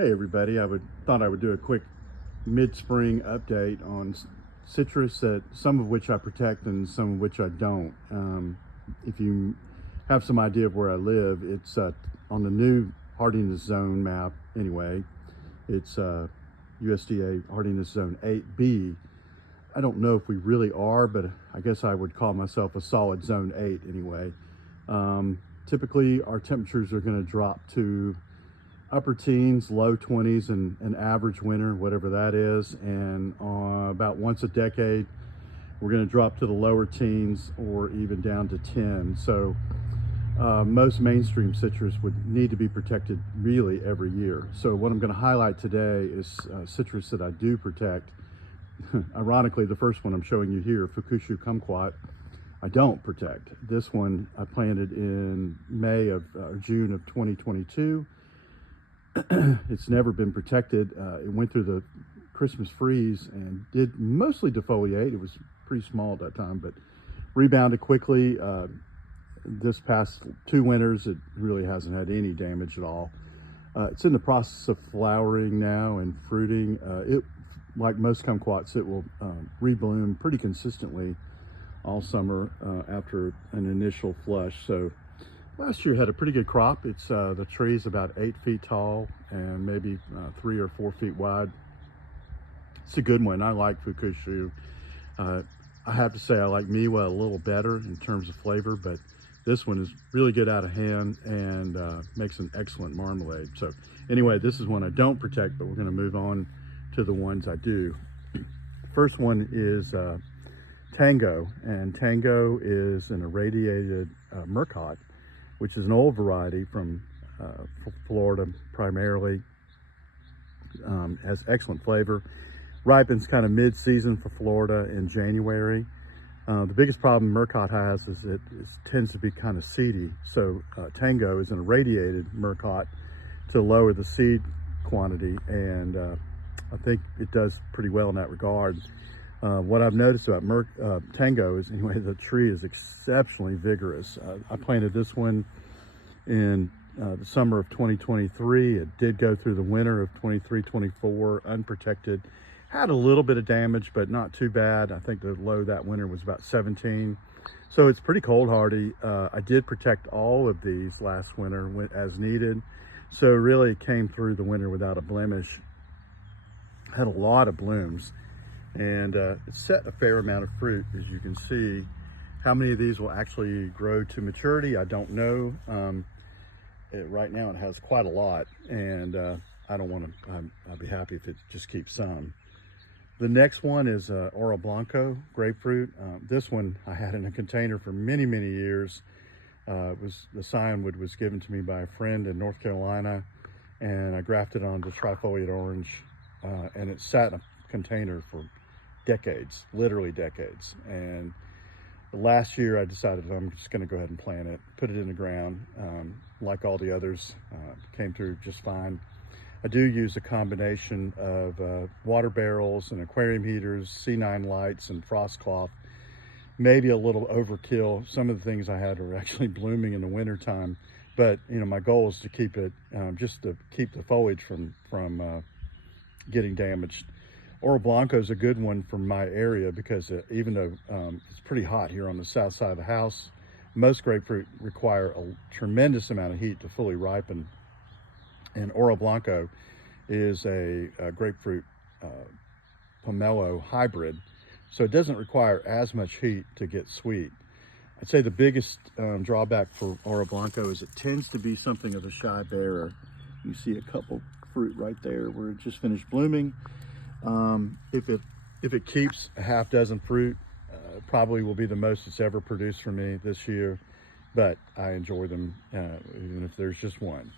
Hey everybody, thought I would do a quick mid-spring update on citrus, that some of which I protect and some of which I don't. If you have some idea of where I live, it's on the new hardiness zone map anyway. It's USDA hardiness zone 8B. I don't know if we really are, but I guess I would call myself a solid zone 8 anyway. Typically our temperatures are going to drop to upper teens, low 20s, and an average winter, whatever that is. And about once a decade, we're going to drop to the lower teens or even down to 10. So most mainstream citrus would need to be protected really every year. So what I'm going to highlight today is citrus that I do protect. Ironically, the first one I'm showing you here, Fukushu kumquat, I don't protect. This one I planted in June of 2022. It's never been protected. It went through the Christmas freeze and did mostly defoliate. It was pretty small at that time, but rebounded quickly. This past 2 winters, it really hasn't had any damage at all. It's in the process of flowering now and fruiting. Like most kumquats, it will rebloom pretty consistently all summer after an initial flush. So last year had a pretty good crop. It's the tree is about 8 feet tall and maybe 3 or 4 feet wide. It's a good one. I like Fukushu. I have to say I like Miwa a little better in terms of flavor, but this one is really good out of hand and makes an excellent marmalade. So anyway, this is one I don't protect, but we're going to move on to the ones I do. First one is Tango, and Tango is an irradiated Murcott, which is an old variety from Florida primarily. Has excellent flavor. Ripens kind of mid-season for Florida in January. The biggest problem Murcott has is it tends to be kind of seedy. So Tango is an irradiated Murcott to lower the seed quantity, and I think it does pretty well in that regard. What I've noticed about Tango is, anyway, the tree is exceptionally vigorous. I planted this one in the summer of 2023. It did go through the winter of 23-24 unprotected. Had a little bit of damage, but not too bad. I think the low that winter was about 17. So it's pretty cold hardy. I did protect all of these last winter as needed. So really came through the winter without a blemish. Had a lot of blooms. And it set a fair amount of fruit, as you can see. How many of these will actually grow to maturity, I don't know. Right now it has quite a lot, and I don't want to, I'll be happy if it just keeps some. The next one is Oro Blanco grapefruit. This one I had in a container for many, many years. The scionwood was given to me by a friend in North Carolina, and I grafted onto trifoliate orange, and it sat in a container for decades, literally decades. And last year I decided I'm just going to go ahead and plant it, put it in the ground. Like all the others, came through just fine. I do use a combination of water barrels and aquarium heaters, C9 lights, and frost cloth. Maybe a little overkill. Some of the things I had are actually blooming in the winter time, but my goal is to keep it, just to keep the foliage from getting damaged. Oro Blanco is a good one from my area because even though it's pretty hot here on the south side of the house, most grapefruit require a tremendous amount of heat to fully ripen. And Oro Blanco is a grapefruit pomelo hybrid, so it doesn't require as much heat to get sweet. I'd say the biggest drawback for Oro Blanco is it tends to be something of a shy bearer. You see a couple fruit right there where it just finished blooming. If it keeps a half dozen fruit, probably will be the most it's ever produced for me this year, but I enjoy them even if there's just one.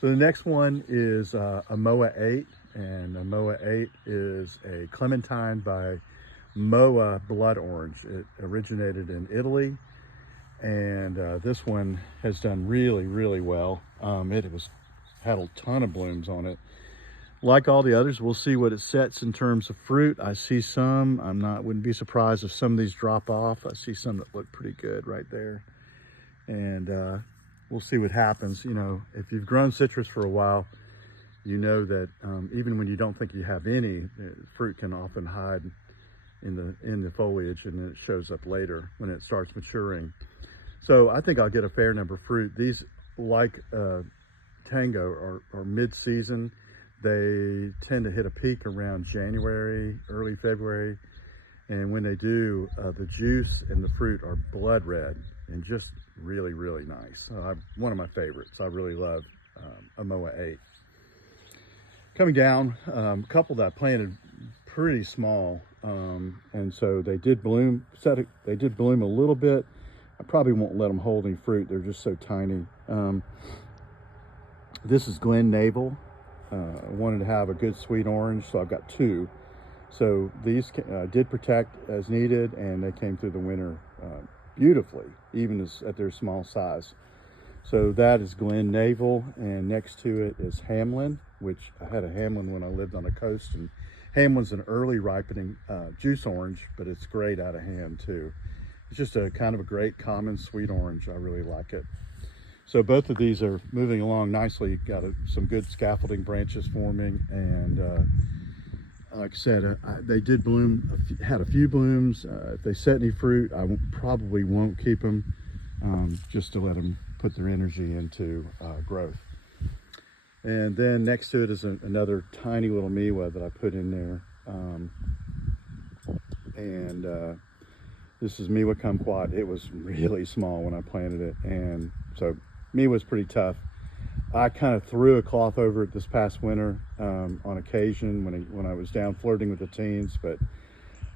So the next one is Moa 8, and Moa 8 is a clementine by Moa Blood Orange. It originated in Italy, and this one has done really, really well. Had a ton of blooms on it. Like all the others, we'll see what it sets in terms of fruit. I see some. Wouldn't be surprised if some of these drop off. I see some that look pretty good right there. And we'll see what happens. If you've grown citrus for a while, you know that even when you don't think you have any, fruit can often hide in the foliage, and then it shows up later when it starts maturing. So I think I'll get a fair number of fruit. These, like Tango, are mid-season. They tend to hit a peak around January, early February. And when they do, the juice and the fruit are blood red and just really, really nice. One of my favorites. I really love Amoa 8. Coming down, a couple that I planted pretty small, and so they did bloom. They did bloom a little bit. I probably won't let them hold any fruit. They're just so tiny. This is Glen Navel. I wanted to have a good sweet orange, so I've got two. So these did protect as needed, and they came through the winter beautifully, even at their small size. So that is Glen Navel, and next to it is Hamlin, which I had a Hamlin when I lived on the coast, and Hamlin's an early ripening juice orange, but it's great out of hand too. It's just a kind of a great common sweet orange. I really like it. So both of these are moving along nicely. Got some good scaffolding branches forming, and like I said, they did bloom, had a few blooms. If they set any fruit, I probably won't keep them, just to let them put their energy into growth. And then next to it is another tiny little Miwa that I put in there. This is Miwa Kumquat. It was really small when I planted it, and so Miwa's pretty tough. I kind of threw a cloth over it this past winter on occasion when I was down flirting with the teens, but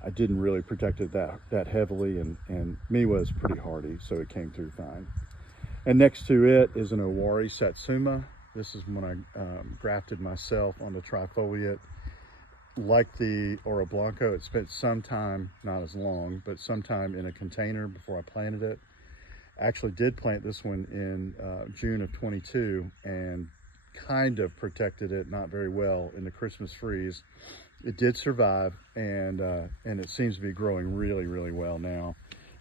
I didn't really protect it that heavily, and Miwa is pretty hardy, so it came through fine. And next to it is an Owari Satsuma. This is when I grafted myself on the trifoliate. Like the Oro Blanco, it spent some time, not as long, but some time in a container before I planted it. Actually did plant this one in June of 22 and kind of protected it, not very well, in the Christmas freeze. It did survive, and it seems to be growing really, really well now.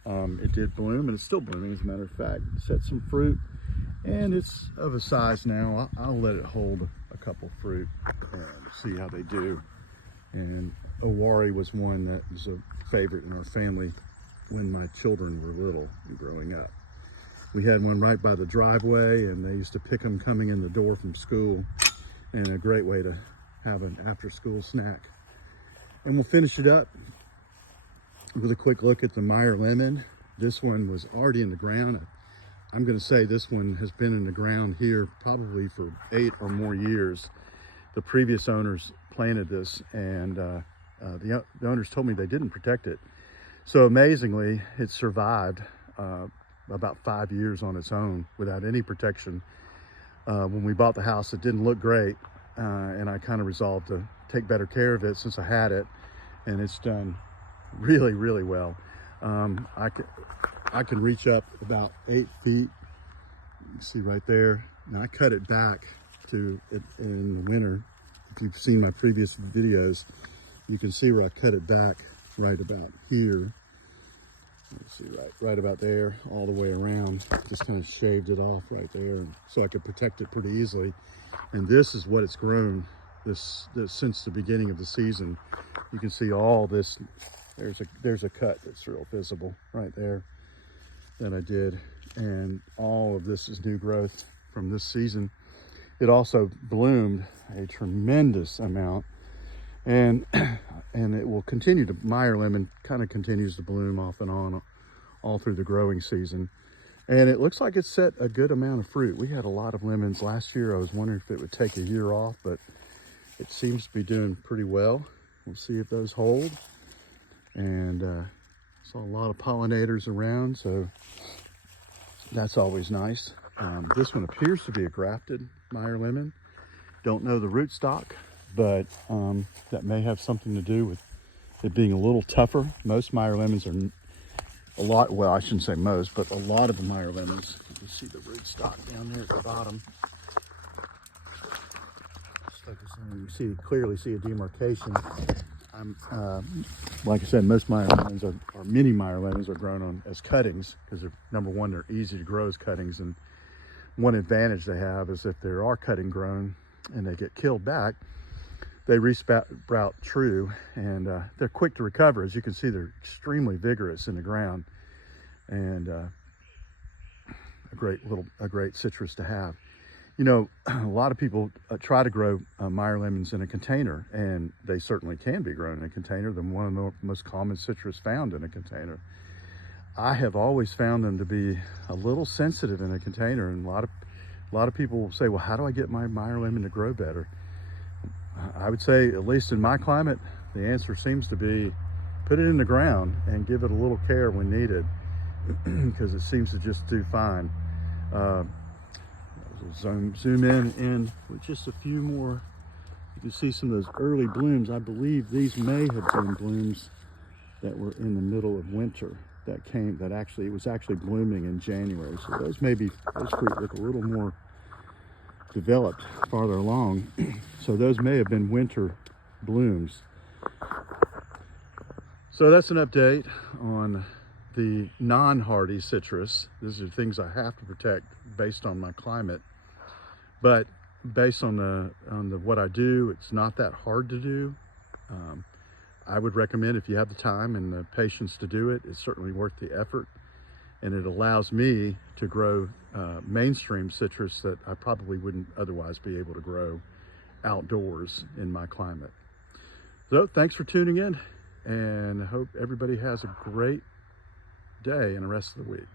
It did bloom, and it's still blooming, as a matter of fact. It set some fruit, and it's of a size now. I'll let it hold a couple fruit and see how they do. And Owari was one that was a favorite in our family when my children were little and growing up. We had one right by the driveway, and they used to pick them coming in the door from school, and a great way to have an after-school snack. And we'll finish it up with a quick look at the Meyer lemon. This one was already in the ground. I'm going to say this one has been in the ground here probably for 8 or more years. The previous owners planted this, and the owners told me they didn't protect it. So amazingly, it survived about 5 years on its own without any protection. When we bought the house, it didn't look great, and I kind of resolved to take better care of it since I had it, and it's done really, really well. I can reach up about 8 feet. You can see right there. Now I cut it back to it in the winter. If you've seen my previous videos, you can see where I cut it back right about here. Let's see, right about there, all the way around. Just kind of shaved it off right there, so I could protect it pretty easily. And this is what it's grown this since the beginning of the season. You can see all this. There's a cut that's real visible right there that I did, and all of this is new growth from this season. It also bloomed a tremendous amount, and it will continue to. Meyer lemon kind of continues to bloom off and on all through the growing season, and it looks like it's set a good amount of fruit. We had a lot of lemons last year. I was wondering if it would take a year off, but it seems to be doing pretty well. We'll see if those hold. And saw a lot of pollinators around, so that's always nice. This one appears to be a grafted Meyer lemon. Don't know the rootstock, but that may have something to do with it being a little tougher. Most Meyer lemons are well, I shouldn't say most, but a lot of the Meyer lemons. You can see the rootstock down there at the bottom. Let's focus on, you clearly see a demarcation. Like I said, most Meyer lemons or mini Meyer lemons are grown on as cuttings because they're, number one, they're easy to grow as cuttings, and one advantage they have is if there are cutting grown, and they get killed back, they resprout true, and they're quick to recover. As you can see, they're extremely vigorous in the ground, and a great citrus to have. You know, a lot of people try to grow Meyer lemons in a container, and they certainly can be grown in a container. They're one of the most common citrus found in a container. I have always found them to be a little sensitive in a container, and a lot of people will say, well, how do I get my Meyer lemon to grow better? I would say, at least in my climate, the answer seems to be put it in the ground and give it a little care when needed, because it seems to just do fine. Zoom in with just a few more. You can see some of those early blooms. I believe these may have been blooms that were in the middle of winter it was actually blooming in January. So those fruit look a little more developed farther along. So those may have been winter blooms. So that's an update on the non-hardy citrus. These are things I have to protect based on my climate, but based on what I do, it's not that hard to do. I would recommend, if you have the time and the patience to do it, it's certainly worth the effort, and it allows me to grow mainstream citrus that I probably wouldn't otherwise be able to grow outdoors in my climate. So thanks for tuning in, and I hope everybody has a great day and the rest of the week.